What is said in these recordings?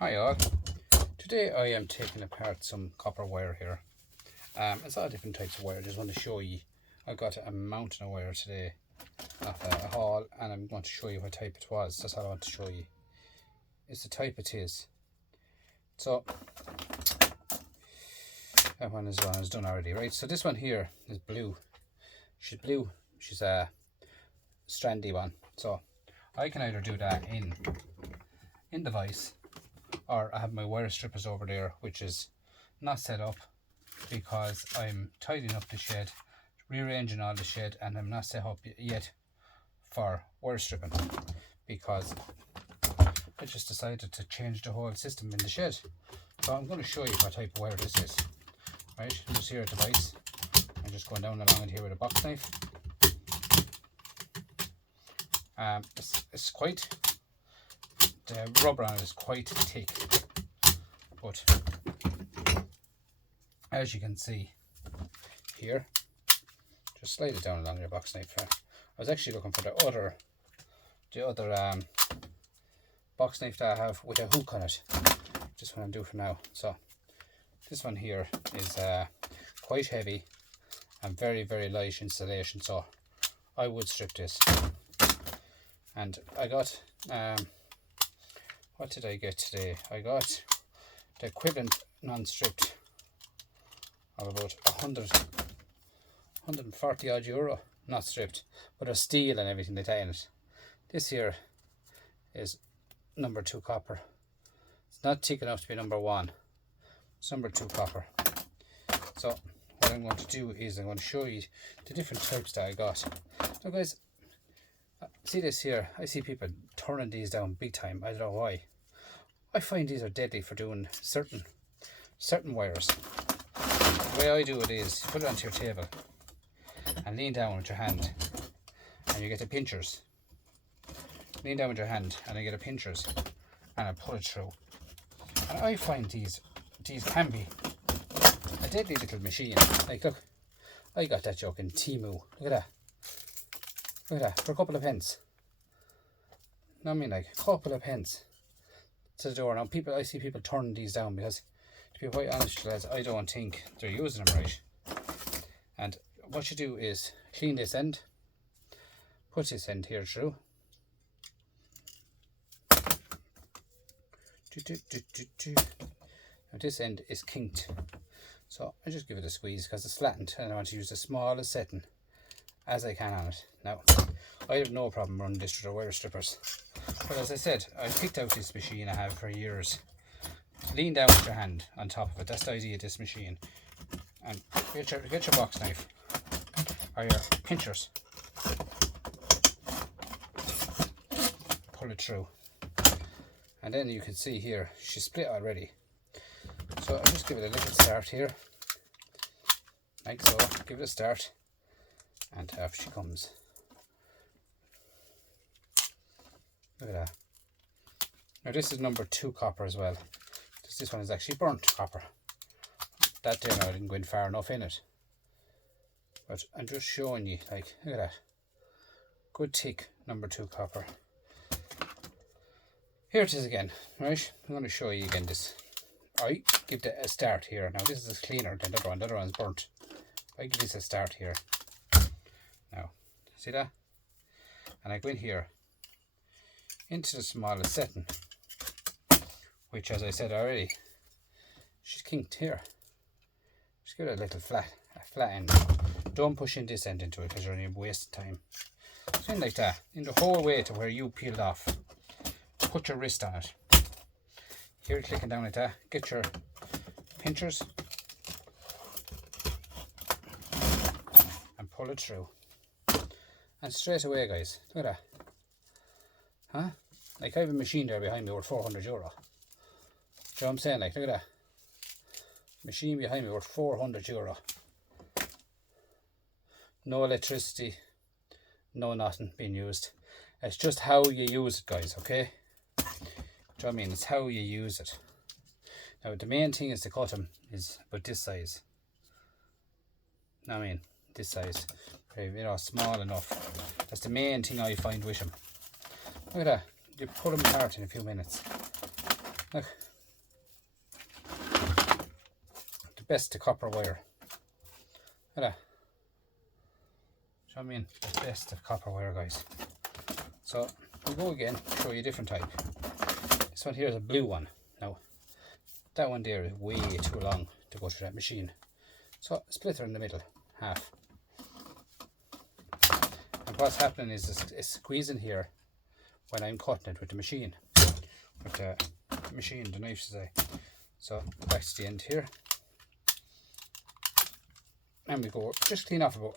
Hi all. Today I am taking apart some copper wire here. It's all different types of wire. I just want to show you. I got a mountain of wire today off a haul, and I'm going to show you what type it was. That's all I want to show you. It's the type it is. So that one is done already, right? So this one here is blue. She's blue. She's a strandy one. So I can either do that in the vise, or I have my wire strippers over there, which is not set up because I'm tidying up the shed, rearranging all the shed, and I'm not set up yet for wire stripping because I just decided to change the whole system in the shed. So I'm going to show you what type of wire this is. Right, I'm just here at the vise. I'm just going down along it here with a box knife. It's quite, the rubber on it is quite thick, but as you can see here, just slide it down along your box knife. I was actually looking for the other box knife that I have with a hook on it. Just what I'm doing for now. So this one here is quite heavy and very, very light installation, so I would strip this. And I got what did I get today? I got the equivalent non-stripped of about 140 odd euro, not stripped, but there's steel and everything like that in it. This here is number 2 copper. It's not thick enough to be number 1. It's number 2 copper. So what I'm going to do is I'm going to show you the different types that I got. So guys, see this here? I see people turning these down big time. I don't know why. I find these are deadly for doing certain wires. The way I do it is put it onto your table and lean down with your hand, and you get the pinchers. Lean down with your hand and I get the pinchers and I pull it through. And I find these can be a deadly little machine. Like, look, I got that joke in Temu. Look at that. Look at that, for a couple of pence. I mean, like a couple of pence to the door. Now I see people turning these down because, to be quite honest with you lads, I don't think they're using them right. And what you do is clean this end, put this end here through. Now this end is kinked, so I just give it a squeeze because it's flattened, and I want to use the smallest setting as I can on it. Now I have no problem running this through the wire strippers, but as I said, I picked out this machine I have for years. Lean down with your hand on top of it. That's the idea of this machine. And get your box knife or your pinchers, pull it through, and then you can see here she's split already. So I'll just give it a little start here, like so. Give it a start, and off she comes. Look at that. Now this is number 2 copper as well. This one is actually burnt copper. That there, now I didn't go in far enough in it, but I'm just showing you, like, look at that. Good thick number 2 copper. Here it is again, right? I'm going to show you again this. I give it a start here. Now this is cleaner than the other one. The other one's burnt. I give this a start here. Now, see that? And I go in here into the smallest setting, which, as I said already, she's kinked here. Just give it a little flat end. Don't push in this end into it because you're only wasting time. So in like that, in the whole way to where you peeled off. Put your wrist on it. Here, clicking down like that. Get your pinchers and pull it through. And straight away, guys, look at that. Huh? Like, I have a machine there behind me worth 400 euro. Do you know what I'm saying? Like, look at that. Machine behind me worth 400 euro. No electricity, no nothing being used. It's just how you use it, guys, okay? Do you know what I mean? It's how you use it. Now, the main thing is to cut them is about this size. I mean, this size. You know, small enough. That's the main thing I find with them. Look at that. You put them apart in a few minutes. Look, best to copper wire. Look at that. So I mean, the best of copper wire, guys. So we'll go again, show you a different type. This one here is a blue one. Now, that one there is way too long to go through that machine. So split her in the middle, half. And what's happening is it's squeezing here when I'm cutting it with the machine. With the machine, the knife should say. So back to the end here. And we go, just clean off about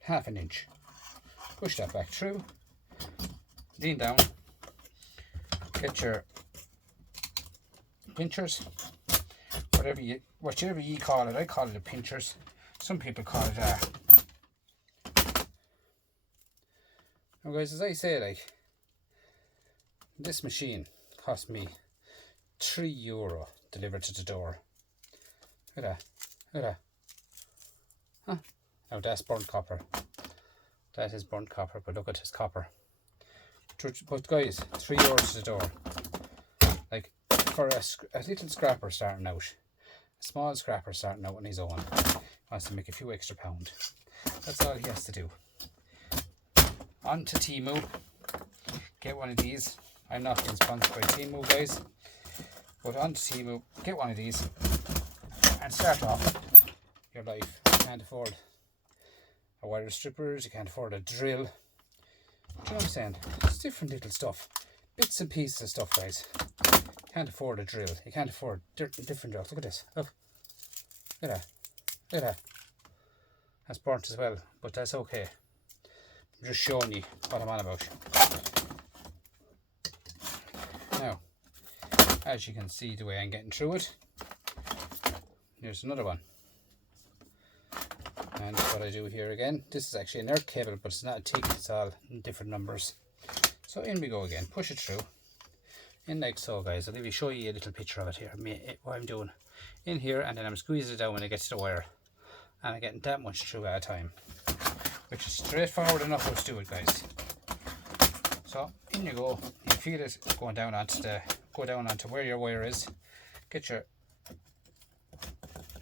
half an inch. Push that back through. Lean down. Get your pinchers. Whatever you call it. I call it a pinchers. Some people call it a... Now guys, as I say, like, this machine cost me €3 delivered to the door. Look at that. Look at that. Huh? Now that's burnt copper. That is burnt copper, but look at this copper. But guys, €3 to the door. Like, for a little scrapper starting out, a small scrapper starting out on his own, wants to make a few extra pound. That's all he has to do. On to Temu. Get one of these. I'm not being sponsored by Temu, guys. But on to Temu, get one of these and start off your life. You can't afford a wire strippers, you can't afford a drill. Do you know what I'm saying? It's different little stuff. Bits and pieces of stuff, guys. You can't afford a drill. You can't afford different drills. Look at this. Look. Look at that. Look at that. That's burnt as well, but that's okay. I'm just showing you what I'm on about. Now, as you can see the way I'm getting through it, here's another one. And what I do here again, this is actually an earth cable, but it's not a tick, it's all in different numbers. So in we go again, push it through. In like so, guys. I'll maybe show you a little picture of it here, what I'm doing. In here, and then I'm squeezing it down when it gets to the wire. And I'm getting that much through at a time. Which is straightforward enough how to do it, guys. So in you go. You feel it going down onto where your wire is. Get your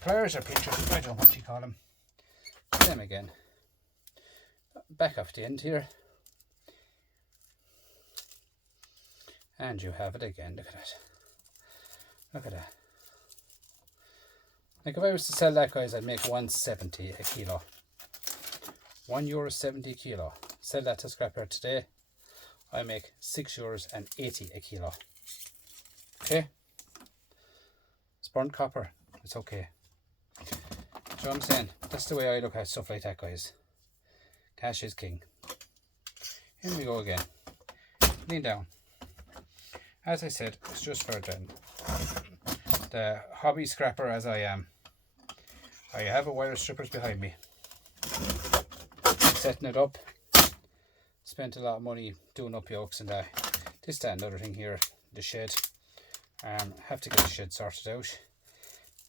pliers or pinchers, I don't know what you call them. Them again. Back off the end here. And you have it again. Look at that. Look at that. Like if I was to sell that, guys, I'd make €1.70 a kilo. €1.70 a kilo. Sell that to scrapyard today, I make €6.80 a kilo. Okay? It's burnt copper. It's okay. Do you know what I'm saying? That's the way I look at stuff like that, guys. Cash is king. Here we go again. Lean down. As I said, it's just for the hobby scrapper as I am. I have a wire strippers behind me. Setting it up. Spent a lot of money doing up yokes and this, that and other thing here. The shed. Have to get the shed sorted out.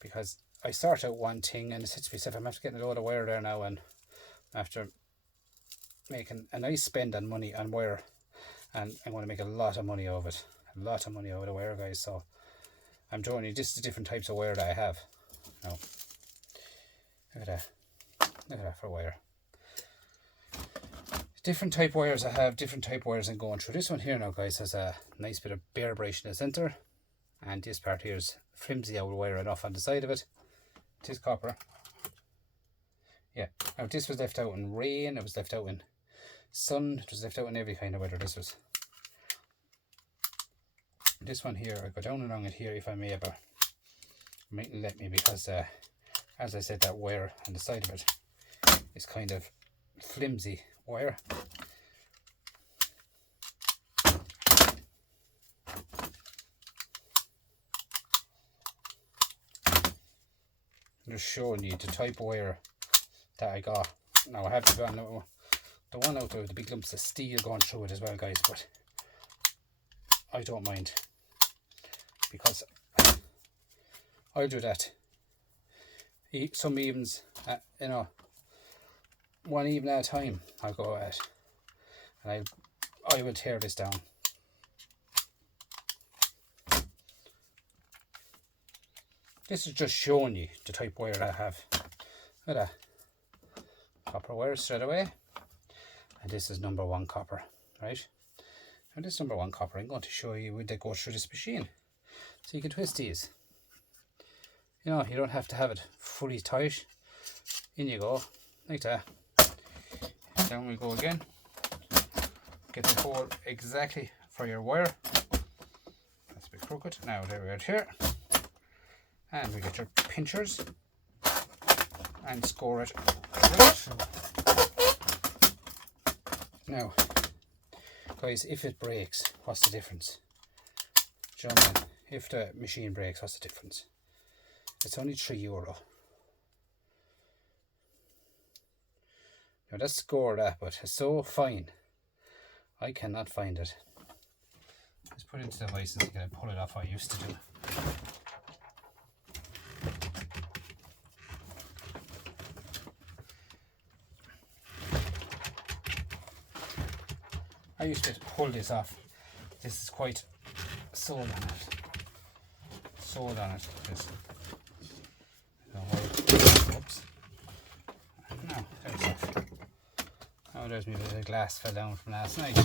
Because I start out one thing and it hits me myself, I'm after getting a load of wire there now, and after making a nice spend on money on wire, and I'm going to make a lot of money out of it. A lot of money out of the wire, guys. So I'm showing you just the different types of wire that I have. Now, look at that. Look at that for wire. Different type wires I have, different type wires I'm going through. This one here now, guys, has a nice bit of bare brush in the centre, and this part here is flimsy old wire enough on the side of it. It is copper. Yeah, now this was left out in rain, it was left out in sun, it was left out in every kind of weather. This one here, I go down along it here if I may, but it mightn't let me because as I said, that wire on the side of it is kind of flimsy wire. I'm just showing you the type of wire that I got. Now I have the one out there with the big lumps of steel going through it as well, guys, but I don't mind because I'll do that. Some evens, you know, one even at a time I'll go at, and I will tear this down. This is just showing you the type of wire I have. Look at that. Copper wire straight away. And this is number 1 copper, right? Now this number 1 copper, I'm going to show you when they go through this machine. So you can twist these. You know, you don't have to have it fully tight. In you go, like that. Down we go again. Get the hole exactly for your wire. That's a bit crooked. Now there we are here. And we get your pinchers and score it right. Now, guys, if it breaks, what's the difference? Gentlemen, if the machine breaks, what's the difference? It's only €3. Now let's score that, but it's so fine. I cannot find it. Let's put it into the vice and again, pull it off I used to do. I used to pull this off. This is quite sold on it. Sold on it. This. Oops. No, there's off. Oh, there's me little glass fell down from last night.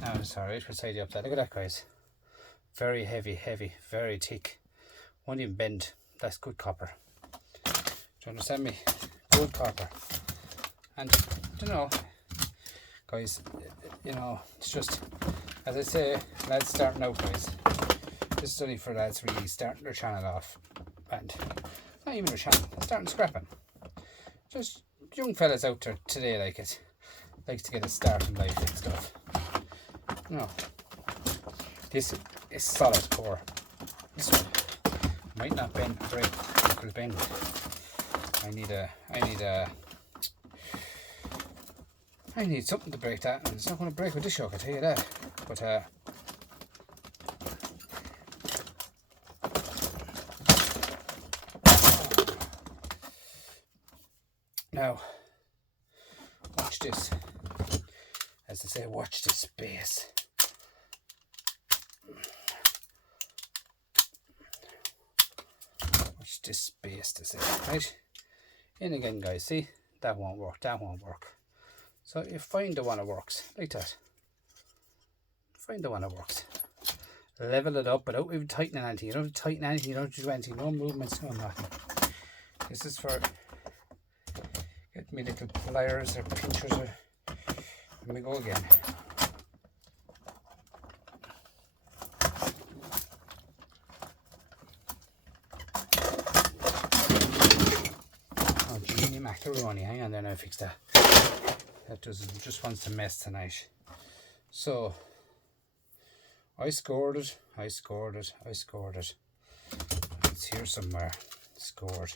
Now it's alright, we'll tidy up that. Look at that, guys. Very heavy, very thick. Won't even bend. That's good copper. Do you understand me? Good copper. And, you know, guys, you know, it's just, as I say, lads starting out, guys. This is only for lads really starting their channel off. And not even their channel, starting scrapping. Just young fellas out there today likes to get a start in life and stuff. No, this is solid core. This one might not bend, break, it will bend. I need something to break that, and it's not going to break with this yoke, I tell you that. But now, watch this. As I say, watch this space. Watch this space, to say, right? In again, guys, see? That won't work, that won't work. So you find the one that works, like that. Find the one that works. Level it up without even tightening anything. You don't have to tighten anything, you don't have to do anything, no movements, no nothing. This is for get me little pliers or pinchers or let me go again. Oh, genie macaroni, hang on there, now fix that. That just wants to mess tonight. So I scored it. It's here somewhere. Scored.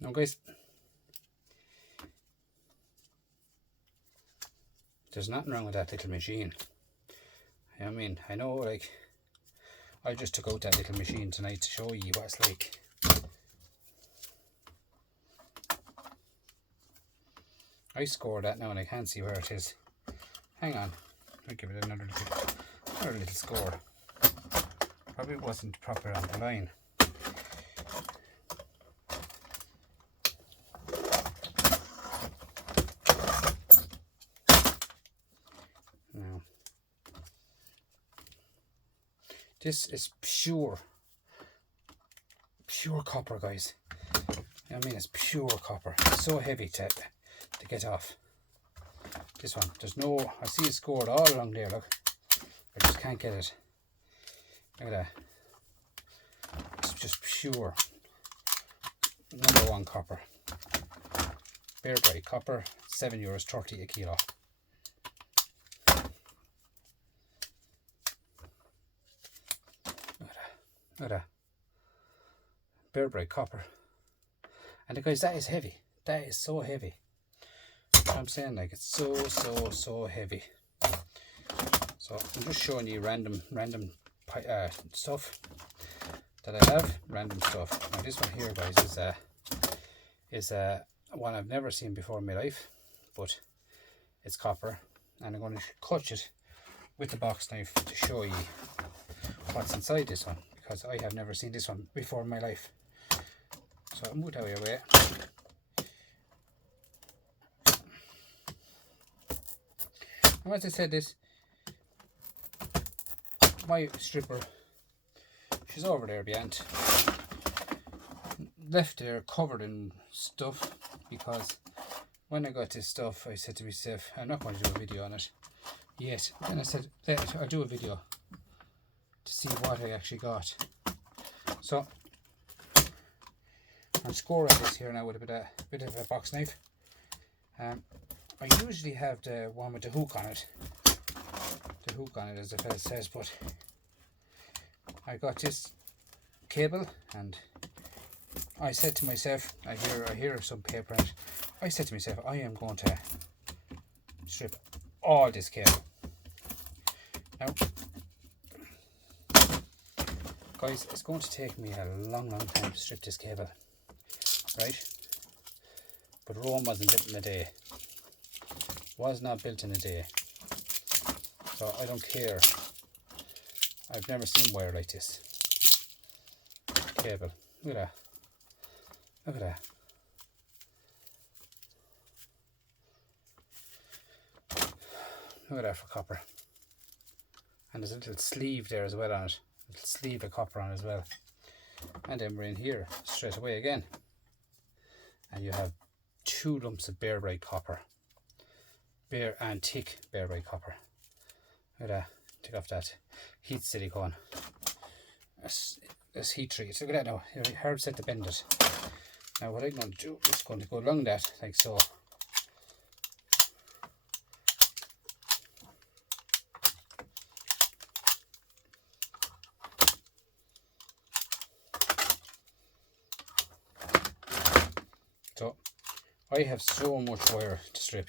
Now guys, there's nothing wrong with that little machine. I mean, I know, like, I just took out that little machine tonight to show you what it's like. I scored that now and I can't see where it is. Hang on, I'll give it another little score. Probably wasn't proper on the line. Now, this is pure copper, guys. I mean, it's pure copper. It's so heavy to get off. This one, there's no, I see it scored all along there, look. I just can't get it. Look at that. It's just pure number 1 copper. Bear Bright copper, €7.30 a kilo. Look at that. Bear Bright copper. And guys, that is heavy. That is so heavy. You know what I'm saying? Like, it's so heavy. So I'm just showing you random stuff that I have. Random stuff. Now this one here, guys, is one I've never seen before in my life, but it's copper. and I'm going to cut it with the box knife to show you what's inside this one, because I have never seen this one before in my life. So I'll move that away. And as I said, this, my stripper, she's over there behind, left there covered in stuff, because when I got this stuff I said to myself, I'm not going to do a video on it yet. Then I said, I'll do a video to see what I actually got. So I'm scoring this here now with a bit of a box knife. I usually have the one with the hook on it. The hook on it, as the fella says, but I got this cable, and I said to myself, I hear some paper in it. I said to myself, I am going to strip all this cable. Now, guys, it's going to take me a long time to strip this cable, right? But Rome wasn't built in a day. Was not built in a day. So I don't care. I've never seen wire like this. Cable. Look at that. Look at that. Look at that for copper. And there's a little sleeve there as well on it. A little sleeve of copper on it as well. And then we're in here straight away again. And you have 2 lumps of bare bright copper. Bare and thick bare bright copper. Look at that. Take off that heat silicone. That's heat treat. Look at that now. You're hard set to bend it. Now what I'm going to do is going to go along that like so. So I have so much wire to strip.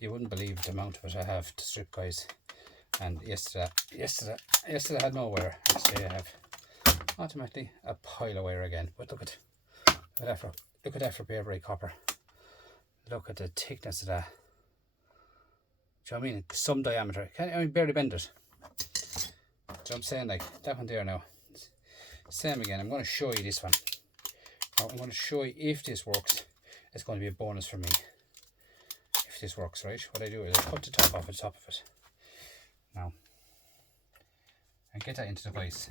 You wouldn't believe the amount of it I have to strip, guys. And yesterday I had no wire. Today I have automatically a pile of wire again. But look at that for bare bright copper. Look at the thickness of that. Do you know what I mean? Some diameter. I barely bend it. Do you know what I'm saying? Like that one there now. Same again. I'm going to show you this one. Now I'm going to show you if this works. It's going to be a bonus for me. If this works, right? What I do is I cut the top off the top of it. Now, and get that into the vise.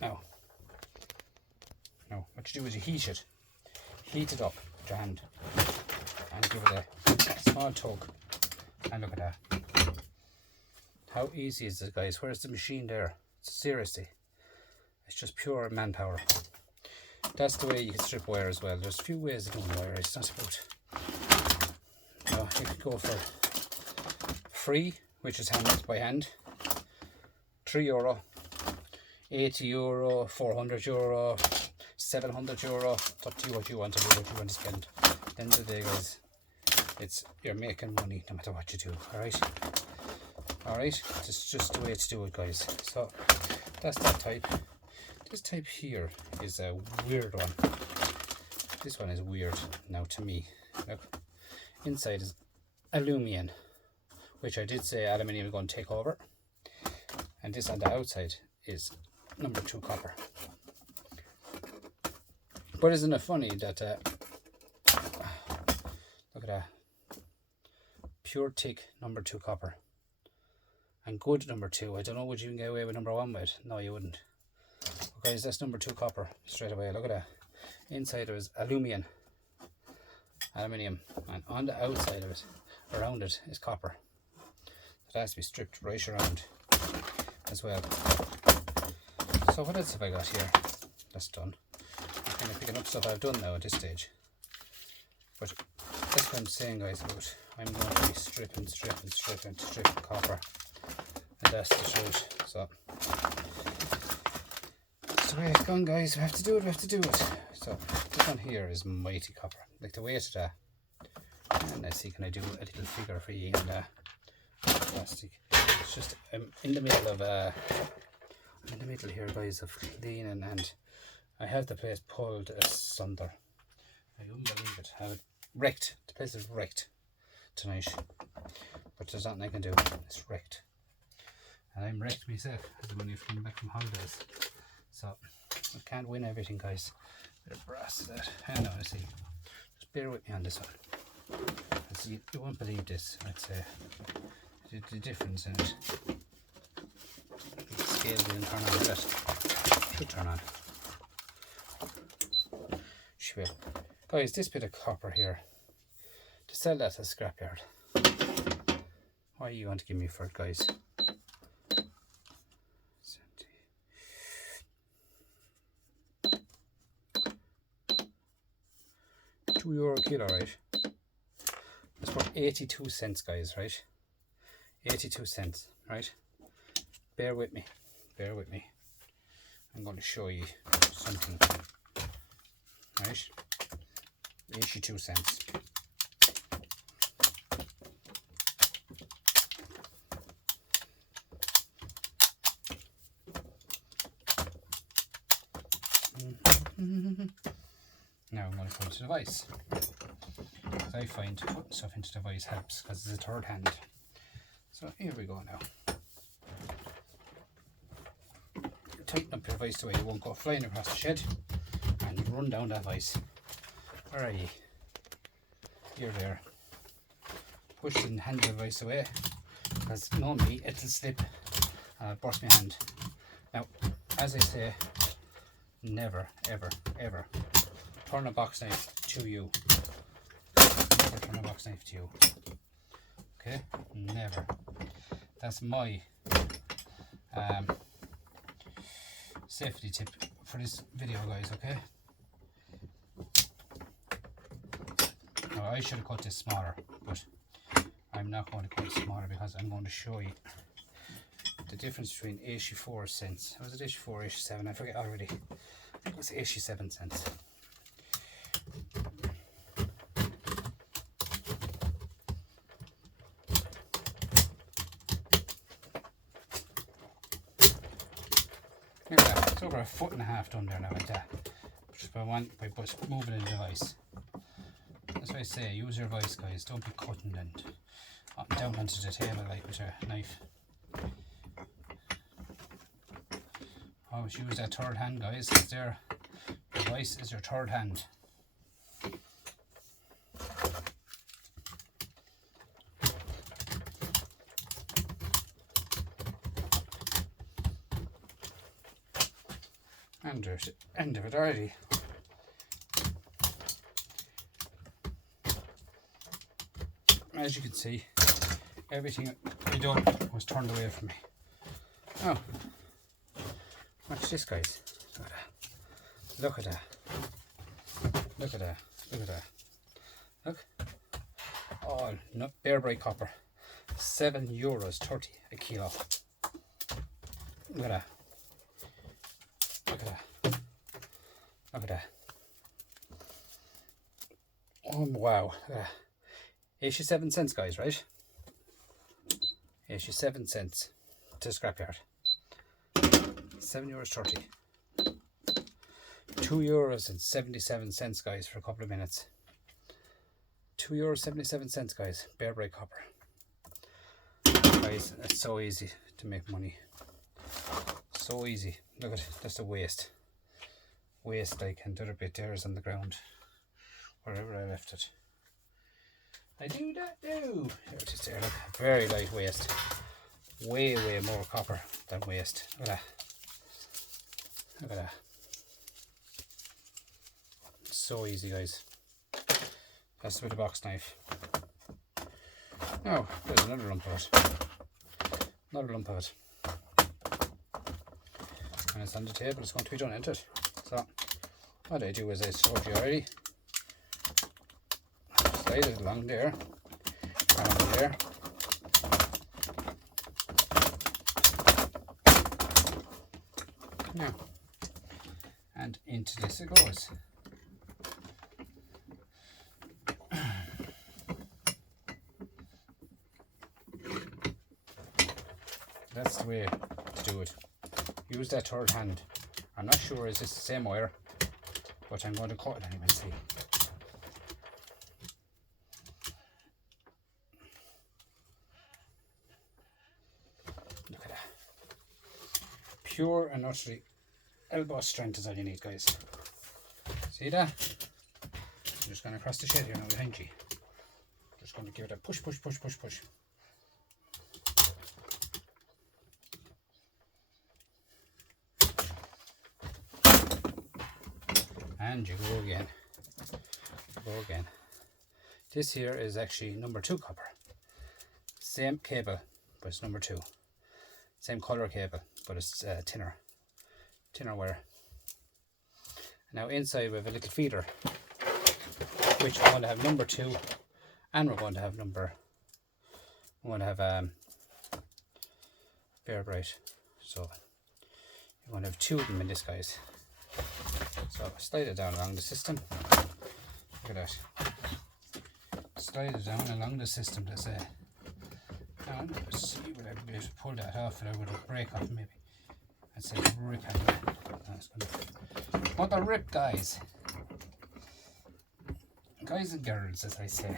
Now, what you do is you heat it up with your hand, and give it a small tug, and look at that. How easy is this, guys? Where's the machine there? Seriously, it's just pure manpower. That's the way you can strip wire as well. There's a few ways of doing wire. It's not about, you could go for free, which is handled by hand, €3, €80, €400, €700. It's up to you what you want to do, what you want to spend. At the end of the day, guys, you're making money no matter what you do. Alright, it's just the way to do it, guys. So that's that type. This type here is a weird one. This one is weird now to me. Look, inside is aluminium, which I did say aluminium is going to take over. And this on the outside is number 2 copper. But isn't it funny that look at that, pure thick number 2 copper and good number 2. I don't know, would you get away with number 1 with? No, you wouldn't. But guys, that's number 2 copper straight away. Look at that. Inside there is aluminium, and on the outside of it, around it, is copper. It has to be stripped right around as well. So what else have I got here? That's done. I'm kind of picking up stuff I've done now at this stage. But that's what I'm saying, guys, about I'm going to be stripping copper. And that's the truth. So that's the way it's gone, guys. We have to do it. So this one here is mighty copper. Like the weight of that. And let's see, can I do a little figure for you in the plastic? It's just in the middle here, guys, of cleaning, and I have the place pulled asunder. I wouldn't believe it. How it wrecked. The place is wrecked tonight, but there's nothing I can do. It's wrecked, and I'm wrecked myself as I'm only coming back from holidays, so I can't win everything, guys. Bit of brass to that. Hang on, see. Just bear with me on this one. See, you won't believe this. I'd say the difference in it. The scale didn't turn on. That should turn on. She will. Guys, this bit of copper here, to sell that at a scrapyard. What are you going to give me for it, guys? €2 a kilo, right? That's for 82 cents, guys, right? 82 cents, right? Bear with me. Bear with me. I'm going to show you something. Right? 82 cents. Now I'm going to put it to the vice. Because I find putting stuff into the vice helps because it's a third hand. So here we go now. Tighten up your vice the way you won't go flying across the shed and run down that vice. Where are you? You're there. Push the hand of the vice away because normally it'll slip and I'll burst my hand. Now, as I say, never, ever, ever turn a box knife to you. Never turn a box knife to you. Okay? Never. That's my safety tip for this video, guys, okay? Now, I should have cut this smaller, but I'm not going to cut it smaller because I'm going to show you the difference between 84 cents. Was it 84 or 87? I forget already. I think it was 87 cents. Look at that. It's over 1.5 feet done there now like that. Just by moving in the vise. That's why I say use your vise, guys. Don't be cutting and down onto the table like with a knife. Always use that third hand, guys, because the vise is your third hand. And there's the end of it already. As you can see, everything I done was turned away from me. Oh, watch this, guys. Look at that. Look at that. Look at that. Look. All bare bright copper. €7.30 a kilo. Look at that. Look at that. Look at that. Oh wow. Look at that. 87 cents, guys, right? 87 cents to the scrapyard. €7.30. €2.77, guys, for a couple of minutes. €2.77, guys. Bare bright copper. Guys, it's so easy to make money. So easy. Look at it. That's a waste. Waste, like, and the other bit there is on the ground. Wherever I left it. I do that do. There it is there, look. Very light waste. Way, way more copper than waste. Look at that. Look at that. So easy, guys. That's with a box knife. Now, there's another lump of it. Another lump of it. And it's on the table, it's going to be done, isn't it? So, what I do is I showed you already. Slide it along there, down there. Now, and into this it goes. That's the way to do it. Use that third hand. I'm not sure is this the same wire, but I'm going to cut it anyway, see. pure and utterly elbow strength is all you need, guys. See that? I'm just going across the shed here now behind you. Just going to give it a push, push, push, push, push. And you go again. Go again. This here is actually number 2 copper. Same cable, but it's number 2. Same color cable, but it's thinner wire. Now inside we have a little feeder, which we're going to have number 2, and we're going to have Bear Bright. So you're going to have 2 of them in this, guys. So slide it down along the system. Look at that. Slide it down along the system to say. Now let's see what I'd be able to pull that off without a break off maybe. I'd say rip out that. What a rip, guys. Guys and girls, as I say.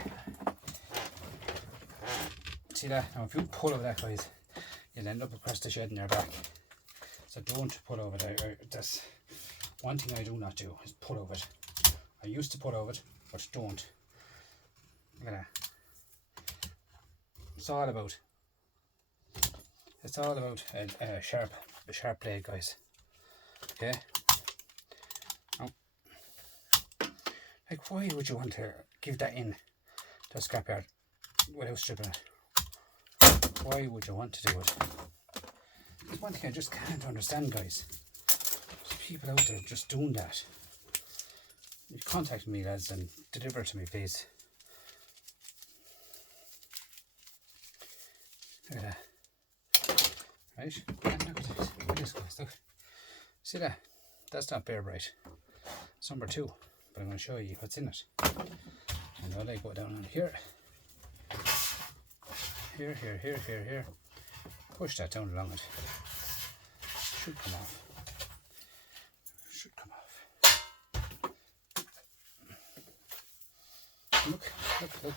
See that? Now if you pull over that, guys, you'll end up across the shed in your back. So don't pull over there. That's one thing I do not do, is pull over it. I used to pull over it, but don't. Look at that. It's all about a sharp blade, guys. Okay. Now, like, why would you want to give that in to a scrapyard without stripping it? Why would you want to do it? There's one thing I just can't understand, guys. There's people out there just doing that. You contact me, lads, and deliver it to me, please. Look at that. Right? And look at this. Look at this, guys. Look. See that? That's not Bear Bright. It's number 2. But I'm going to show you what's in it. And while I go down on here. Here. Push that down along it. Should come off. Look. Look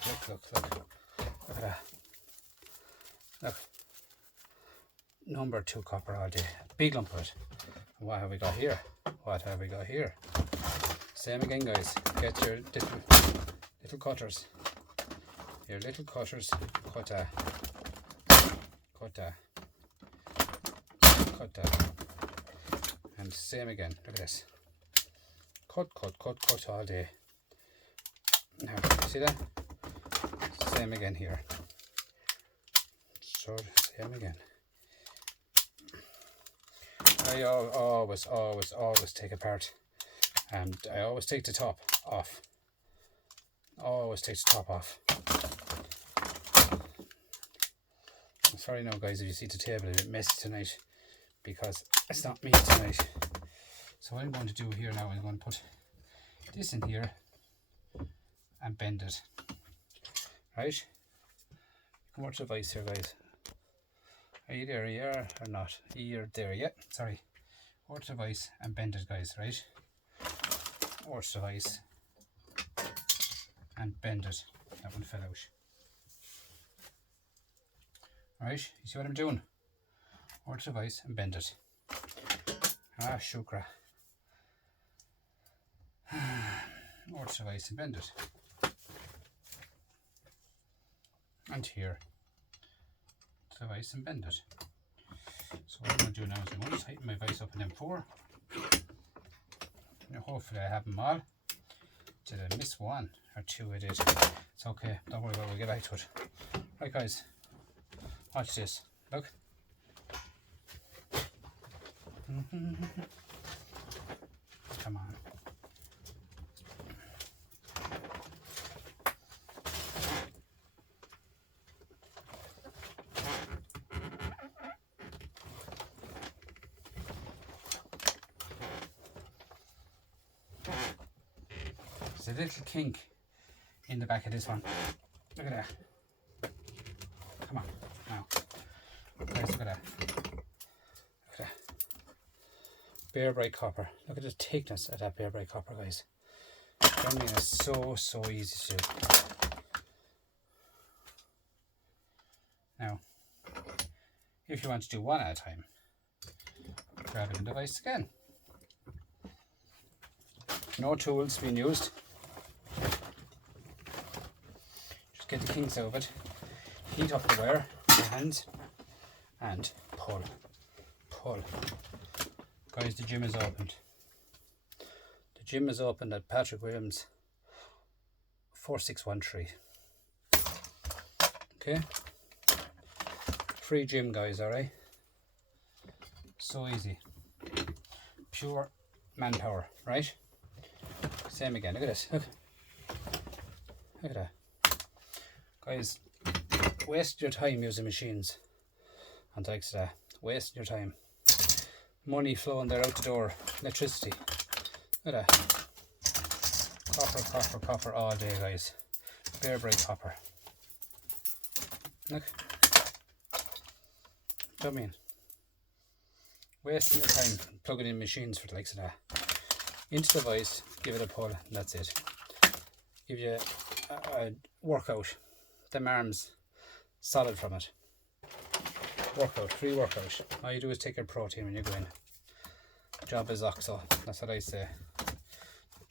at that. Look. Number 2 copper all day. Big lump of it. And what have we got here? Same again, guys. Get your little cutters. Your little cutters. Cut that. And same again. Look at this. Cut all day. Now, see that? Same again here. So, same again. I always take apart, and I always take the top off. I'm sorry now, guys, if you see the table a bit messy tonight, because it's not me tonight. So what I'm going to do here now, I'm going to put this in here and bend it. Right? Come watch the vice here, guys. Are you there? You are or not? You're there, yeah. Sorry. Watch the vice and bend it, guys, right? Watch the vice and bend it. That one fell out. Right? You see what I'm doing? Watch the vice and bend it. Ah, shukra. Watch the vice and bend it. And here. The vice and bend it. So what I'm going to do now is I'm going to tighten my vice up in M4. And hopefully I have them all. Did I miss 1 or 2? I did. It's okay. Don't worry about it. We'll get back to it. Right, guys. Watch this. Look. Come on. There's a little kink in the back of this one. Look at that. Come on, now. Guys, look at that. Look at that. Bear Bright copper. Look at the thickness of that Bear Bright copper, guys. I mean, it's so easy to do. Now, if you want to do one at a time, grabbing the device again. No tools being used. Just get the kinks out of it. Heat up the wire with your hands and pull. Pull. Guys, the gym is opened. The gym is opened at Patrick Williams 4613. Okay? Free gym, guys, alright? So easy. Pure manpower, right? Same again. Look at this. Look. Look at that. Guys, waste your time using machines and like that. Wasting your time. Money flowing there out the door. Electricity. Look at that. Copper, copper, copper all day, guys. Bear brake copper. Look. What I mean? Wasting your time plugging in machines for the likes of that. Into the device, give it a pull, and that's it. Give you a workout. Them arms solid from it. Workout, free workout. All you do is take your protein when you go in. Job is OXO. That's what I say.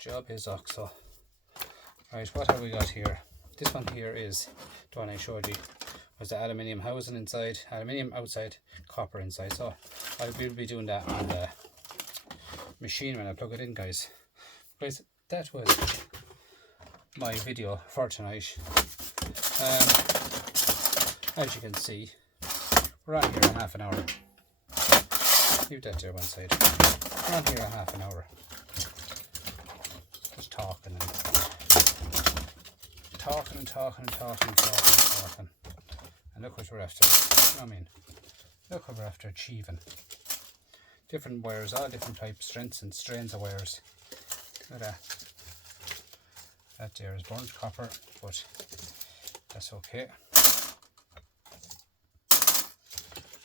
Job is OXO. Right, what have we got here? This one here is the one I showed you. Was the aluminium housing inside, aluminium outside, copper inside. So I will be doing that on the machine when I plug it in, guys. Guys, that was my video for tonight. As you can see, we're on here a half an hour. Leave that there one side. We're on here a half an hour. Just talking and talking and talking and talking and talking and talking. And look what we're after. You know what I mean? Look what we're after achieving. Different wires, all different types, strengths and strains of wires. Look at that. That there is burnt copper, but that's okay.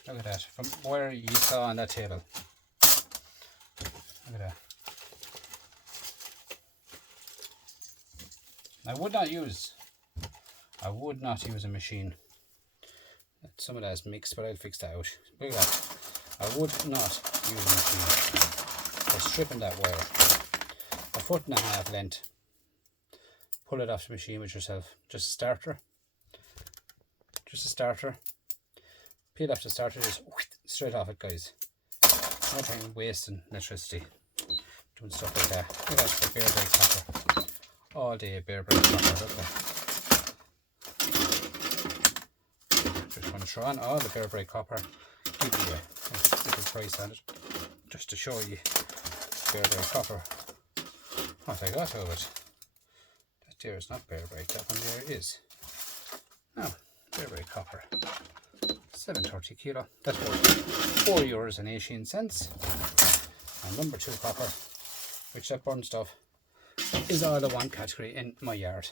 Look at that. From where you saw on that table. Look at that. I would not use a machine. Some of that is mixed, but I'll fix that out. Look at that. I would not use a machine for stripping that wire. 1.5 foot length. Pull it off the machine with yourself. Just a starter. Just a starter. Peel off the starter, just straight off it, guys. No time wasting electricity doing stuff like that. Look at that, bear brake copper. All day bear brake copper. Look at that. Just going to throw on all the bear brake copper. Give you a little price on it, just to show you bear brake copper. What I got out of it. That there is not bear brake. That one there is. No, bear brake copper. 730 kilo. That's worth €4.18. And number 2 copper, which that burn stuff is all the one category in my yard.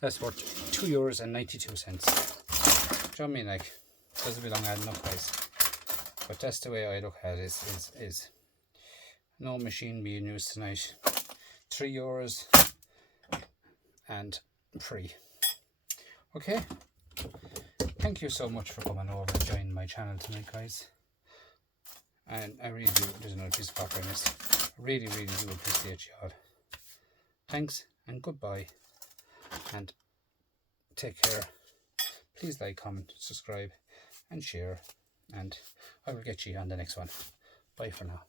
That's worth €2.92. Do you know what I mean? Like, doesn't belong adding up, guys. But that's the way I look at it. Is no machine being used tonight. €3 and free. Okay, thank you so much for coming over and joining my channel tonight, guys. And I really do, there's another piece of copper in this. I really do appreciate you all. Thanks and goodbye, and take care. Please like, comment, subscribe and share, and I will get you on the next one. Bye for now.